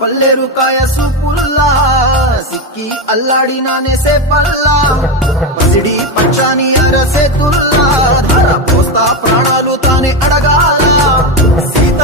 పల్లెరు కాయ సూపుల్లా సిక్కి అల్లాడినానే సేపల్లా పసిడి పచ్చాని అరసేతుల్లా ధర పోస్తా ప్రాణాలు తానే అడగాల సీత